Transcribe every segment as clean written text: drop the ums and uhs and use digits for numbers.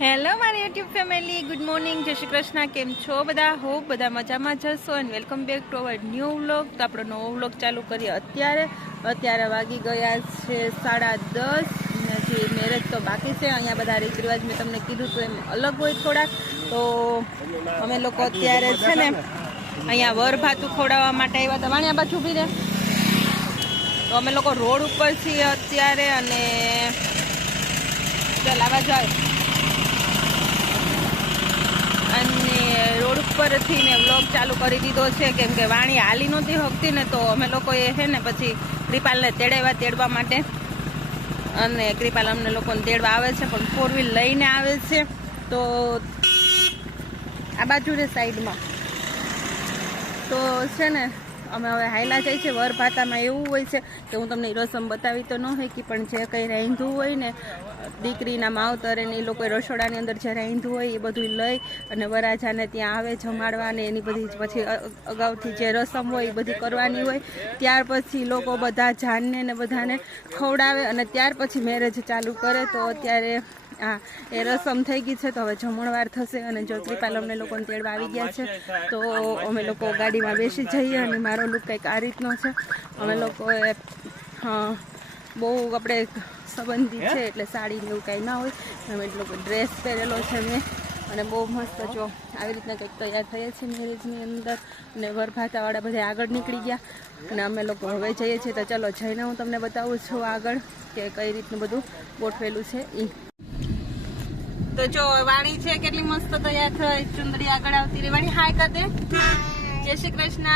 Hello મારી YouTube family, good morning, જય શ્રી કૃષ્ણ. કેમ છો બધા? હોપ બધા મજામાં જશો and welcome back to our new vlog. તો આપણો નવો વ્લોગ ચાલુ કરીએ અત્યારે વાગી ગયા છે 10:30. હજી મેરેજ તો બાકી છે. અહીંયા બધા રીત રિવાજ મેં તમને કીધું તો એમ અલગ હોય થોડાક. તો અમે લોકો અત્યારે છે ને અહીંયા વર ભાતું ખવડાવવા માટે આવ્યા હતા. વાણિયા બાજુ ઊભી રહે. તો અમે લોકો રોડ ઉપર છીએ અત્યારે અને ચાલ આવા જાય અને રોડ ઉપરથી મેં વ્લોગ ચાલુ કરી દીધો છે કેમ કે વાણી હાલી નહોતી હકતી ને, તો અમે લોકોએ છે ને પછી કૃપાલને તેડવા માટે, અને કૃપાલ અમને લોકોને તેડવા આવે છે પણ 4 વ્હીલ લઈને આવે છે. તો આ બાજુ ને સાઈડમાં તો છે ને અમે હવે હાયલા જાય છે. વર ભાતામાં એવું હોય છે કે હું તમને રસમ બતાવી તો ન શકી, પણ જે કંઈ રાંધ્યું હોય ને દીકરીના માવતર એને એ લોકો રસોડાની અંદર જે રાંધ્યું હોય એ બધું લઈ અને વરાજાને ત્યાં આવે જમાડવા, ને એની બધી પછી અગાઉથી જે રસમ હોય એ બધી કરવાની હોય. ત્યાર પછી લોકો બધા જાનને ને બધાને ખવડાવે અને ત્યાર પછી મેરેજ ચાલુ કરે. તો અત્યારે હા એ રસમ થઈ ગઈ છે, તો હવે જમણવાર થશે. અને જો કૃપાલ અમને લોકોને તેડવા આવી ગયા છે તો અમે લોકો ગાડીમાં બેસી જઈએ. અને મારો લુક કંઈક આ રીતનો છે. અમે લોકોએ બહુ આપણે સંબંધી છે એટલે સાડી ને એવું કાંઈ ના હોય, અમે લોકો ડ્રેસ પહેરેલો છે મેં, અને બહુ મસ્ત જો આવી રીતના કંઈક તૈયાર થયા છે મેરેજની અંદર. અને વરભાતાવાળા બધા આગળ નીકળી ગયા અને અમે લોકો હવે જઈએ છીએ. તો ચલો જઈને હું તમને બતાવું છું આગળ કે કઈ રીતનું બધું ગોઠવેલું છે એ. તો જો વાણી છે કેટલી મસ્ત તૈયાર થઈ, ચુંદડી આગળ આવતી રહી. વાણી હાય કર દે. જય શ્રી કૃષ્ણ.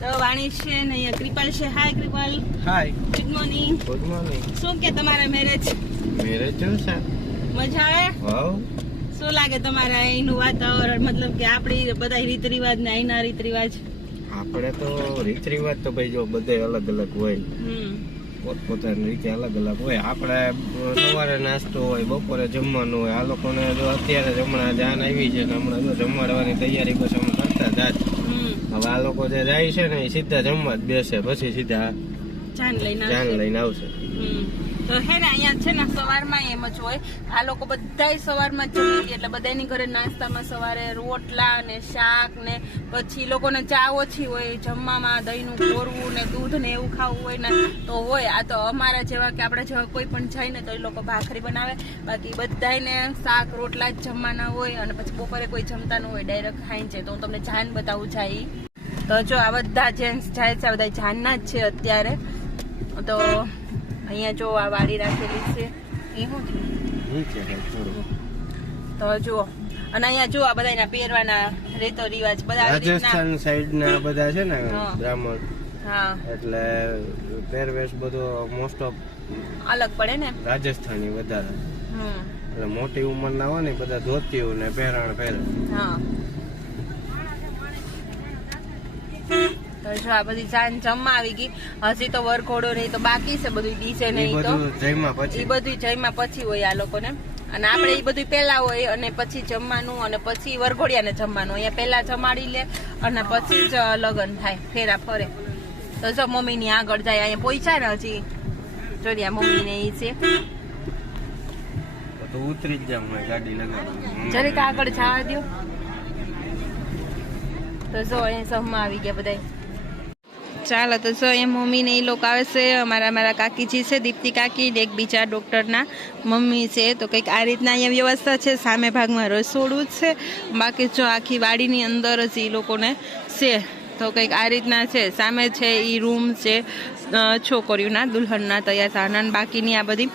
તો વાણી છે ને અહીંયા કૃપાલ છે. Hi Kripal. Hi. Good morning. Good morning. શું કે તમારા મેરેજ જલસા. મજા આવે? વાવ. શું લાગે તમારા અહીંનું વાતાવરણ, મતલબ કે આપણી બધા રીત રિવાજ ને અહીંના રીત રિવાજ? આપણે તો રીત રિવાજ તો ભાઈ જો બધે અલગ અલગ હોય, પોતપોતાની રીતે અલગ અલગ હોય. આપણે સવારે નાસ્તો હોય, બપોરે જમવાનું હોય. આ લોકોને જો અત્યારે હમણાં જાન આવી છે ને હમણાં જો જમવાડવાની તૈયારી બસ અમે કરતા જ. હવે આ લોકો જે જાય છે ને એ સીધા જમવા જ બેસે, પછી સીધા જાન લઈને આવશે. તો હે ને અહીંયા છે ને સવારમાં એમ જ હોય. આ લોકો બધાય સવારમાં જ જમી લે, એટલે બધાની ઘરે નાસ્તામાં સવારે રોટલા ને શાક ને પછી લોકોને ચા ઓછી હોય, જમવામાં દહીંનું કોરવું ને દૂધ ને એવું ખાવું હોય ને તો હોય. આ તો અમારા જેવા કે આપણે જેવા કોઈ પણ જાય ને તો એ લોકો ભાખરી બનાવે, બાકી બધાને શાક રોટલા જ જમવાના હોય. અને પછી બપોરે કોઈ જમતા ન હોય, ડાયરેક્ટ ખાઈ જાય. તો હું તમને જાન બતાવું જાય. તો જો આ બધા જેન્ટ્સ જાય છે, આ બધા જાનના જ છે અત્યારે. તો અહીંયા જો આ વાડી રાખેલી છે એ શું છે તો જુઓ. અને અહીંયા જો આ બધા પહેરવાના રીતો રિવાજ બધા રાજસ્થાન સાઈડ ના બધા છે ને બ્રાહ્મણ, હા, એટલે પહેરવેશ બધો મોસ્ટ ઓફ અલગ પડે ને રાજસ્થાની વધારે. એટલે મોટી ઉંમર ના હોય ને બધા ધોતીઓ ને પહેરણ પહેરે. હા. તો જો આ બધી જાન જમવા આવી ગઈ. હજી તો વરઘોડો નહીં તો બાકી છે, બધું ડીજે નહીં તો એ બધું જમ્યા પછી હોય આ લોકોને. અને આપણે એ બધું પેલા હોય અને પછી જમવાનું, અને પછી વરઘોડિયાને જમવાનું. અહીંયા પેલા જમાડી લે અને પછી જ લગ્ન થાય, ફેરા ફરે. તો જો મમ્મી ની આગળ જાય. અહીંયા પહોંચ્યા ને હજી જોડિયા મમ્મી ને એ છે. તો ઉતરી જ જામ ગાડી લગાડી જરીક આગળ જવા દો. તો જો અહીંયા જમવા આવી ગયા બધા. ચાલો તો જો એ મમ્મી ને એ લોકો આવે છે. મારા કાકીજી છે, દીપ્તિ કાકી, એક બીજા ડૉક્ટરના મમ્મી છે. તો કંઈક આ રીતના અહીંયા વ્યવસ્થા છે. સામે ભાગમાં રસોડું જ છે, બાકી જો આખી વાડીની અંદર જ એ લોકોને છે. તો કંઈક આ રીતના છે. સામે છે એ રૂમ છે છોકરીઓના દુલ્હનના તૈયાર થવાના. બાકીની આ બધી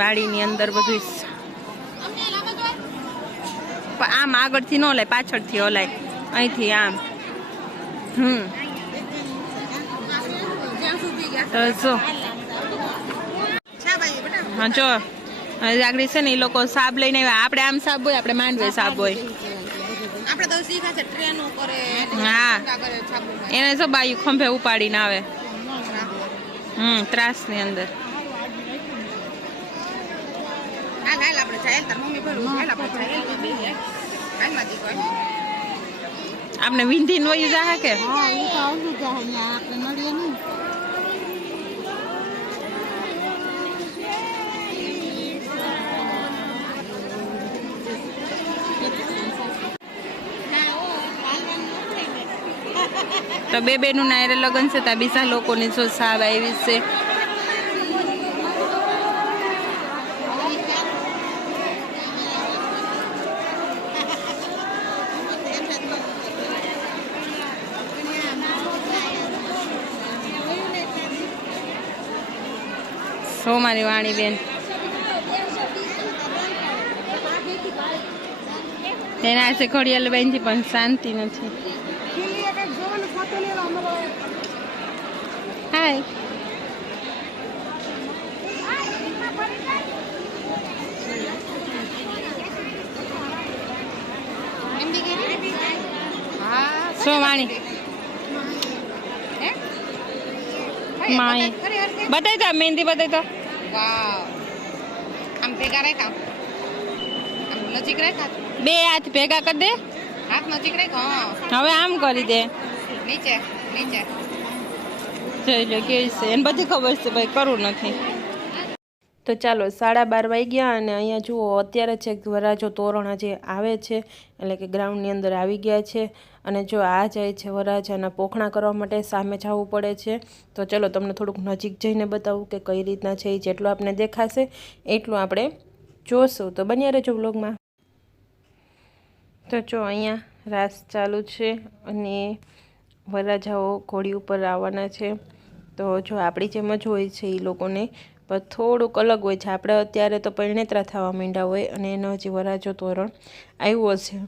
વાડીની અંદર બધું આમ આગળથી ન ઓલાય, પાછળથી ઓલાય, અહીંથી આમ. તો જો હા જો આગળ છે ને એ લોકો સાબ લઈને આવ્યા. આપણે આમ સાબ હોય, આપણે માંડવે સાબ હોય. હા, એને શું બાયું ખંભે ઉપાડીને આવે. ત્રાસ ની અંદર આપણે વિંધી નું વયું જાહે કે તો બે બેનું ના એરે લગન છે ત્યાં બીજા લોકોની જો સાવ આવી છે. સોમાની વાણી બેન તેના આજે ઘડિયાળ બેનથી પણ શાંતિ નથી. હાય સોમાણી માય બતાય તો મહેંદી બતાય તો. આમ ભેગા રાખ્યા, આમ નજીક રાખ્યા, બે હાથ ભેગા કરી દે. હાથ નજીક રાખ્યો. હવે આમ કરી દે. નીચે નીચે જોઈ લો કેવી છે એને બધી ખબર છે ભાઈ, કરવું નથી. તો ચાલો 12:30 વાગ્યા અને અહીંયા જુઓ અત્યારે છે વરાજો તોરણ જે આવે છે એટલે કે ગ્રાઉન્ડની અંદર આવી ગયા છે. અને જો આ જાય છે વરાજાના પોખણા કરવા માટે, સામે જવું પડે છે. તો ચલો તમને થોડુંક નજીક જઈને બતાવું કે કઈ રીતના છે. જેટલું આપણે દેખાશે એટલું આપણે જોશું. તો બન્યા રહેજો વ્લોગમાં. તો જો અહીંયા રાસ ચાલુ છે અને વરરાજાઓ ઘોડી ઉપર આવવાના છે. તો જો આપણી જેમ જ હોય છે એ લોકોને, પણ થોડુંક અલગ હોય છે. આપણે અત્યારે તો પરિણેત્રા થવા માંડ્યા હોય અને એનો હજી વરરાજો તોરણ આવ્યો છે.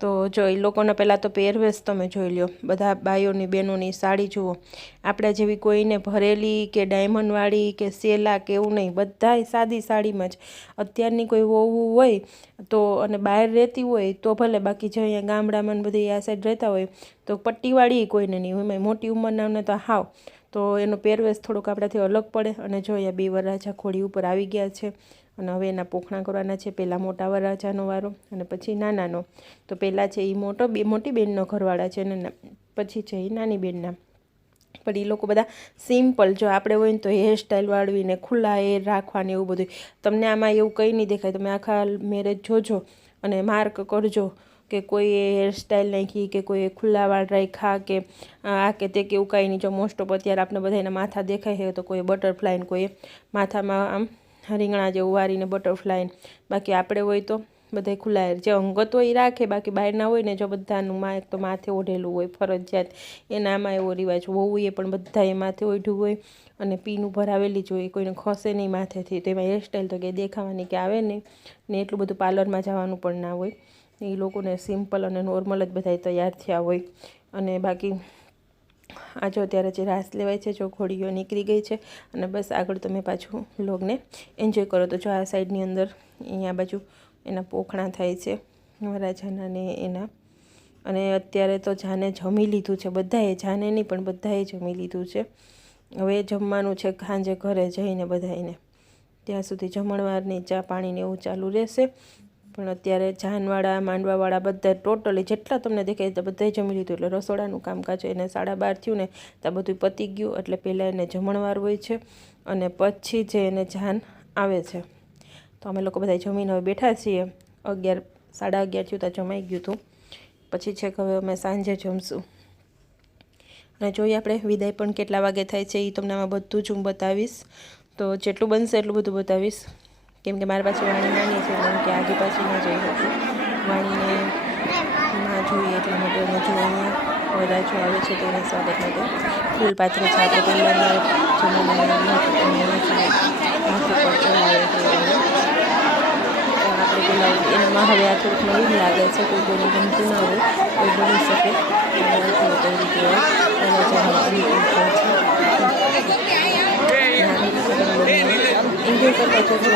તો જો એ લોકોને પહેલાં તો પહેરવેશ તમે જોઈ લો, બધા બાઈઓની બહેનોની સાડી જુઓ. આપણે જેવી કોઈને ભરેલી કે ડાયમંડવાળી કે સેલા કે એવું નહીં, બધાય સાદી સાડીમાં જ. અત્યારની કોઈ વહુ હોય તો અને બહાર રહેતી હોય તો ભલે, બાકી જે અહીંયા ગામડામાં બધી આ સાઈડ રહેતા હોય તો પટ્ટીવાળી કોઈને નહીં હોય. મોટી ઉંમરનાને તો હાવ, તો એનો પહેરવેશ થોડોક આપણાથી અલગ પડે. અને જો અહીંયા 2 વરરાજા ઘોડી ઉપર આવી ગયા છે અને હવે એના પોખણા કરવાના છે. પહેલાં મોટા વરરાજાનો વારો અને પછી નાનાનો. તો પહેલાં છે એ મોટી બેનનો ઘરવાળા છે અને પછી છે એ નાની બેનના. પણ એ લોકો બધા સિમ્પલ, જો આપણે હોય ને તો હેરસ્ટાઈલ વાળવીને ખુલ્લા હેર રાખવાની એવું બધું. તમને આમાં એવું કંઈ નહીં દેખાય. તમે આખા મેરેજ જોજો અને માર્ક કરજો કે કોઈએ હેરસ્ટાઈલ નાખી કે કોઈએ ખુલ્લા વાળ રાખ્યા કે આ કે તે કે એવું કાંઈ નહીં. જો મોસ્ટ ઓફ અત્યારે આપણે બધાના માથા દેખાય છે તો કોઈ બટરફ્લાય ને કોઈ માથામાં આમ રીંગણા જેવું વારીને બટરફ્લાય. બાકી આપણે હોય તો બધા ખુલ્લા જે અંગત હોય એ રાખે. બાકી બહારના હોય ને જો બધાનું એક તો માથે ઓઢેલું હોય ફરજિયાત, એનામાં એવો રિવાજ. વહુએ પણ બધાએ માથે ઓઢ્યું હોય અને પીનું ભરાવેલી જ હોય, કોઈને ખસે નહીં માથેથી. તો એમાં હેરસ્ટાઈલ તો કંઈ દેખાવાની કે આવે નહીં ને એટલું બધું પાર્લરમાં જવાનું પણ ના હોય. એ લોકોને સિમ્પલ અને નોર્મલ જ બધા તૈયાર થયા હોય. અને બાકી આ જો અત્યારે જે રાસ લેવાય છે, જો ઘોડીઓ નીકળી ગઈ છે અને બસ આગળ તમે પાછું વ્લોગને એન્જોય કરો. તો જો આ સાઈડની અંદર અહીંયા બાજુ એના પોખણા થાય છે વરરાજાના ને એના. અને અત્યારે તો જાને જમી લીધું છે બધાએ, જાને નહીં પણ બધાએ જમી લીધું છે. હવે જમવાનું છે સાંજે ઘરે જઈને બધાને, ત્યાં સુધી જમણવારની ચા પાણીને એવું ચાલુ રહેશે. પણ અત્યારે જાનવાળા માંડવાવાળા બધા ટોટલી જેટલા તમને દેખાય તો બધાએ જમી લીધું. એટલે રસોડાનું કામકાજ એને 12:30 થયું ને ત્યાં બધું પતી ગયું. એટલે પહેલાં એને જમણવાર હોય છે અને પછી જે એને જાન આવે છે. તો અમે લોકો બધા જમીને હવે બેઠા છીએ. 11 11:30 થયું ત્યાં જમાઈ ગયું હતું. પછી છે કે હવે અમે સાંજે જમશું. અને જોઈએ આપણે વિદાય પણ કેટલા વાગે થાય છે એ તમને આમાં બધું જ હું બતાવીશ. તો જેટલું બનશે એટલું બધું બતાવીશ. કેમ કે મારી પાસે વાણી નાની છે એટલે કે આગે પાછી ના જઈ શકું, વાણીને ના જોઈએ એટલા માટે. અમે જો અહીંયા વરરાજો આવે છે તેના સ્વાગત માટે ફૂલ પાત્ર છે. આપણે પહેલાં જમવામાં આપણે પેલા એનામાં હવે આ થોડુંક નવીન લાગે છે. કોઈ કોઈને ગમતું ના હોય, કોઈ બની શકે એન્જોય કરતા જજો.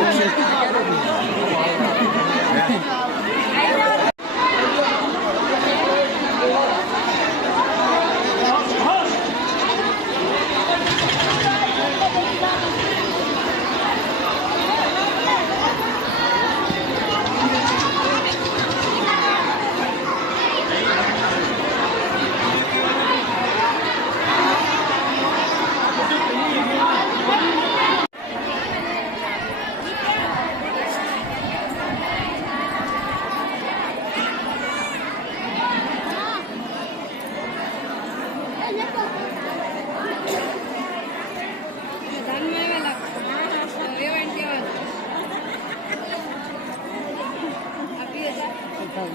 બતાવું.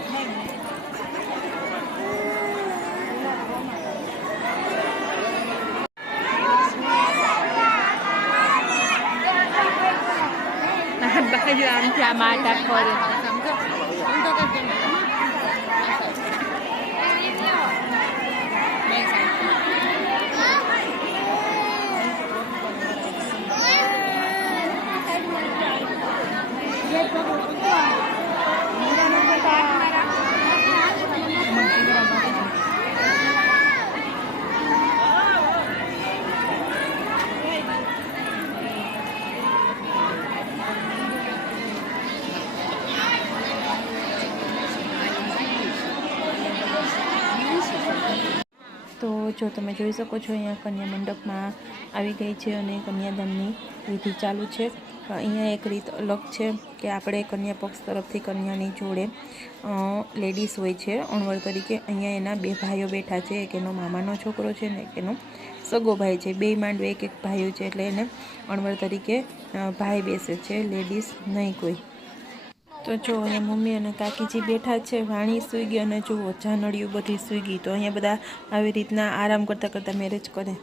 બાજુ આમથી આમ આટા ફરે. તો જો તમે જોઈ શકો છો અહીંયા કન્યા મંડપમાં આવી ગઈ છે અને કન્યાદાનની વિધિ ચાલુ છે. અહીંયા એક રીત અલગ છે કે આપણે કન્યા પક્ષ તરફથી કન્યાની જોડે લેડીઝ હોય છે અણવર તરીકે. અહીંયા એના બે ભાઈઓ બેઠા છે, એક એનો મામાનો છોકરો છે ને એક એનો સગો ભાઈ છે. બે માંડવે એક ભાઈઓ છે એટલે એને અણવર તરીકે ભાઈ બેસે છે, લેડીઝ નહીં કોઈ. તો જો અહીંયા મમ્મી અને કાકીજી બેઠા છે. વાણી સૂઈ ગઈ અને જુઓ જાનડિયું બધી સૂઈ ગઈ. તો અહીંયા બધા આવી રીતના આરામ કરતાં કરતાં મેરેજ કરે.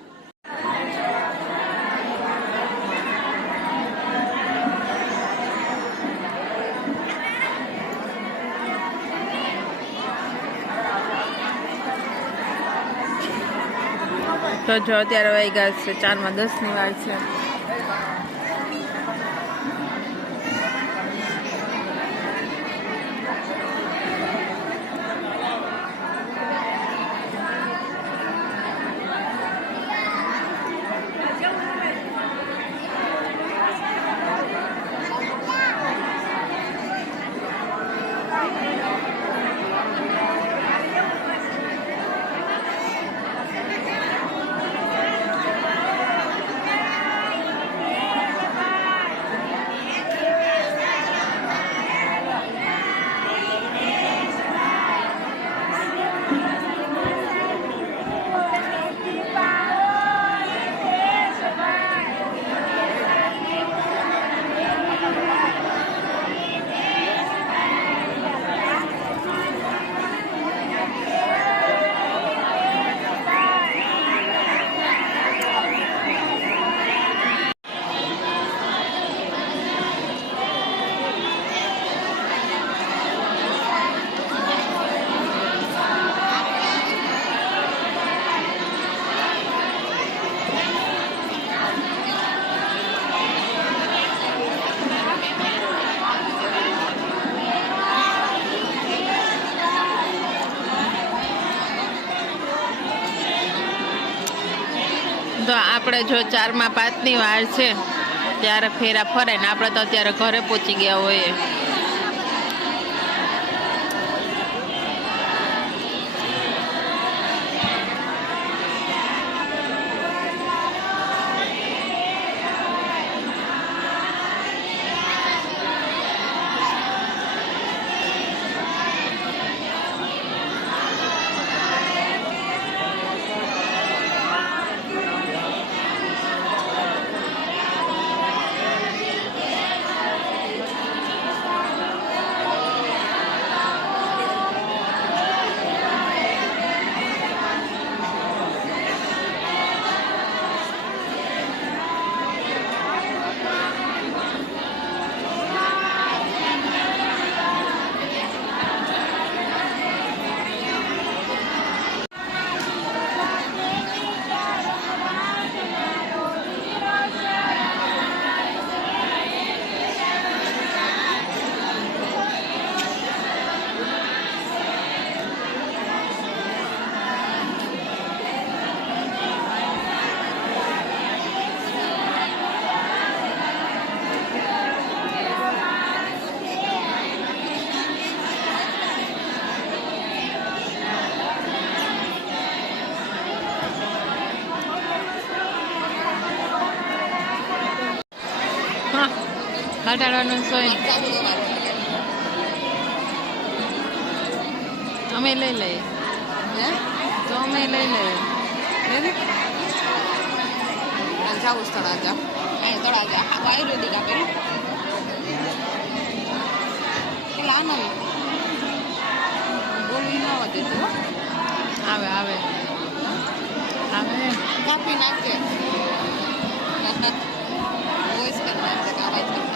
તો જો અત્યારે વાગ્યા છે 4:10 વાર છે. તો આપણે જો 4:05 વાર છે ત્યારે ફેરા ફરે ને આપણે તો અત્યારે ઘરે પહોંચી ગયા હોઈએ. ઘટાડવાનું સોય અમે લઈ લઈએ. તો અમે લઈ લઈએ. જાવું તળાજા તળાજા આયુર્વેદિક આપે કેટલા આનંદ ઓલું ન વધે તો આવે આવે આવે કાપી નાખજે વોઇસ કરી નાખજે આવાજ કરી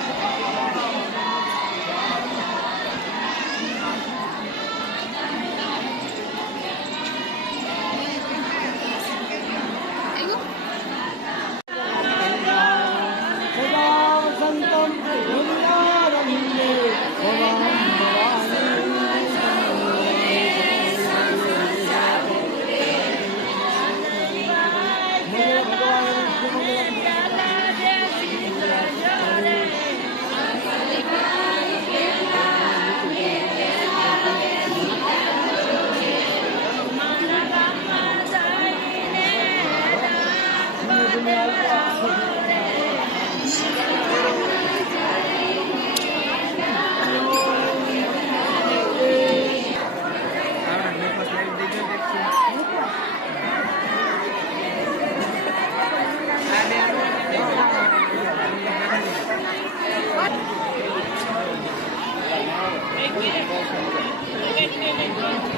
એક મિનિટ